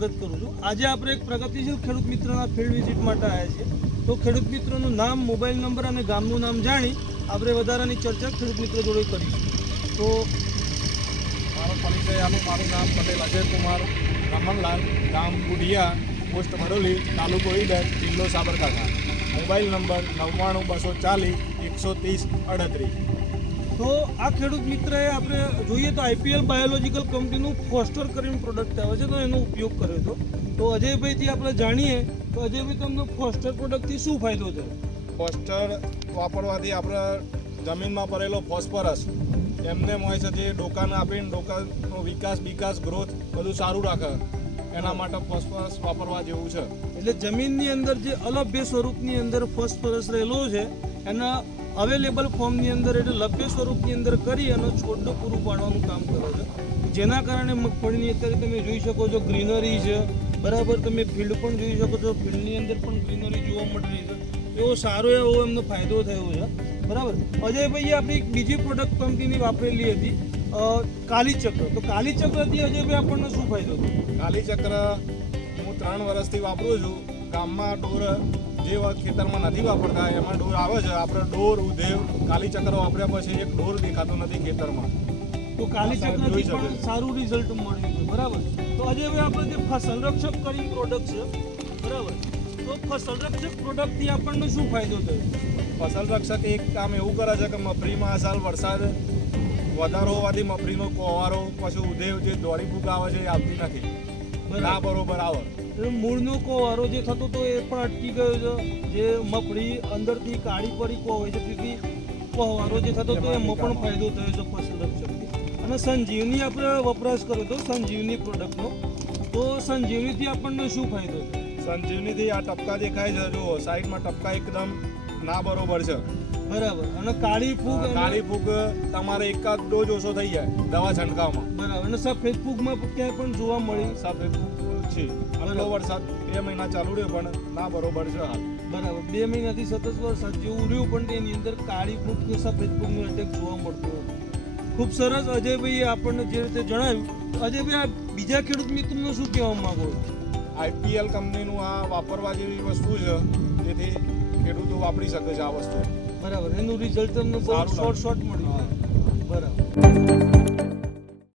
સ્વાગત કરું છું। આજે આપણે એક પ્રગતિશીલ ખેડૂત મિત્રના ફિલ્ડ વિઝિટ માટે આવ્યા છીએ। તો ખેડૂત મિત્રનું નામ, મોબાઈલ નંબર અને ગામનું નામ જાણી આપણે વધારાની ચર્ચા ખેડૂત મિત્ર જોડે કરીશું। તો મારો પરિચય આપો। મારું નામ પટેલ અજય કુમાર રમણલાલ, ગામ બુઢિયા, પોસ્ટ ભડોલી, તાલુકો ઈડર, જિલ્લો સાબરકાંઠા। Mobile number 99-240-130-38। તો આ ખેડૂત મિત્રએ આપણે જોઈએ તો આઈપીએલ બાયોલોજિકલ કંપનીનું ફોસ્ટર કરીને પ્રોડક્ટ આવે છે, તો એનો ઉપયોગ કર્યો હતો। તો અજયભાઈથી આપણે જાણીએ તો અજયભાઈ, તમને ફોસ્ટર પ્રોડક્ટથી શું ફાયદો થયો? પોસ્ટર વાપરવાથી આપણે જમીનમાં પડેલો ફોસ્ફરસ એમને હોય છે, જે ડોકાને આપીને ડોકાનો વિકાસ ગ્રોથ બધું સારું રાખે, એના માટે ફોસ્ફરસ વાપરવા જેવું છે। એટલે જમીનની અંદર જે અલભ્ય સ્વરૂપની અંદર ફોસ્ફરસ રહેલો છે એના અવેલેબલ ફોર્મની અંદર એટલે લભ્ય સ્વરૂપની અંદર કરી અને છોડને પૂરું પાડવાનું કામ કરે છે, જેના કારણે મગફળીની અત્યારે તમે જોઈ શકો છો ગ્રીનરી છે, બરાબર। તમે ફિલ્ડ પણ જોઈ શકો છો, ફિલ્ડની અંદર પણ ગ્રીનરી જોવા મળી રહી છે। એવો સારો એવો એમનો ફાયદો થયો છે, બરાબર। અજયભાઈએ આપણી એક બીજી પ્રોડક્ટ કંપનીની વાપરેલી હતી કાલીચક્ર। તો કાલીચક્રથી અજયભાઈ આપણને શું ફાયદો થયો? કાલીચક્ર હું 3 વર્ષથી વાપરું છું। ગામમાં ઢોર જે ખેતરમાં નથી વાપરતા એમાં ઢોર આવે છે, આપણે ઢોર ઉધેવ કાલીચક્ર વાપર્યા પછી એક ઢોર દેખાતો નથી ખેતરમાં। તો કાલીચક્રથી પણ સારું રિઝલ્ટ મળ્યું છે, બરાબર। તો અજયભાઈ આપણે જે ફસલરક્ષક કરીને પ્રોડક્ટ છે, બરાબર, તો ફસલરક્ષક પ્રોડક્ટથી આપણને શું ફાયદો થયો? ફસલરક્ષક એક કામ એવું કરે છે કે મગફળીમાં આ સાલ વરસાદ વધારો હોવાથી મગફળીનો કોવારો પછી ઉધેવ જે દોડી ફૂગ આવે છે એ આવતી નથી, ના બરોબર આવે। મૂળનો કોવારો જે થતો તો એ પણ અટકી ગયો છે, જે મગફળી અંદરથી કાળી પડી હોય છે તેથી કોવારો જે થતો તો એમાં પણ ફાયદો થયો છે ફસલરક્ષકથી। અને સંજીવની આપણે વપરાશ કર્યો તો સંજીવની પ્રોડક્ટનો, તો સંજીવનીથી આપણને શું ફાયદો છે? સંજીવનીથી આ ટપકા દેખાય છે, જુઓ સાઈડમાં ટપકા એકદમ ના બરોબર છે, બરાબર। અને કાળી ફૂગ તમારે એકાદ ડોઝ ઓછો થઈ જાય દવા છંટકાવમાં, બરાબર। અને સફેદ ફૂગમાં ક્યાંય પણ જોવા મળી? સફેદ ફૂગ છે, આટલો વરસાદ 2 મહિના ચાલુ રહ્યો પણ ના બરોબર છે હાલ, બરાબર। 2 મહિનાથી સતત વરસાદ જેવું રહ્યું પણ તેની અંદર કાળી ફૂગ કે સફેદ ફૂગનું એટેક જોવા મળતું હતું। ખૂબ સરસ અજયભાઈએ આપણને જે રીતે જણાવ્યું। અજયભાઈ, આ બીજા ખેડૂત મિત્રોને શું કહેવા માંગો છો? આઈપીએલ કંપનીનું આ વાપરવા જેવી વસ્તુ છે, જેથી ખેડૂતો વાપરી શકે છે આ વસ્તુ, બરાબર। એનું રિઝલ્ટ તમને બહુ શોર્ટ મળ્યું, બરાબર।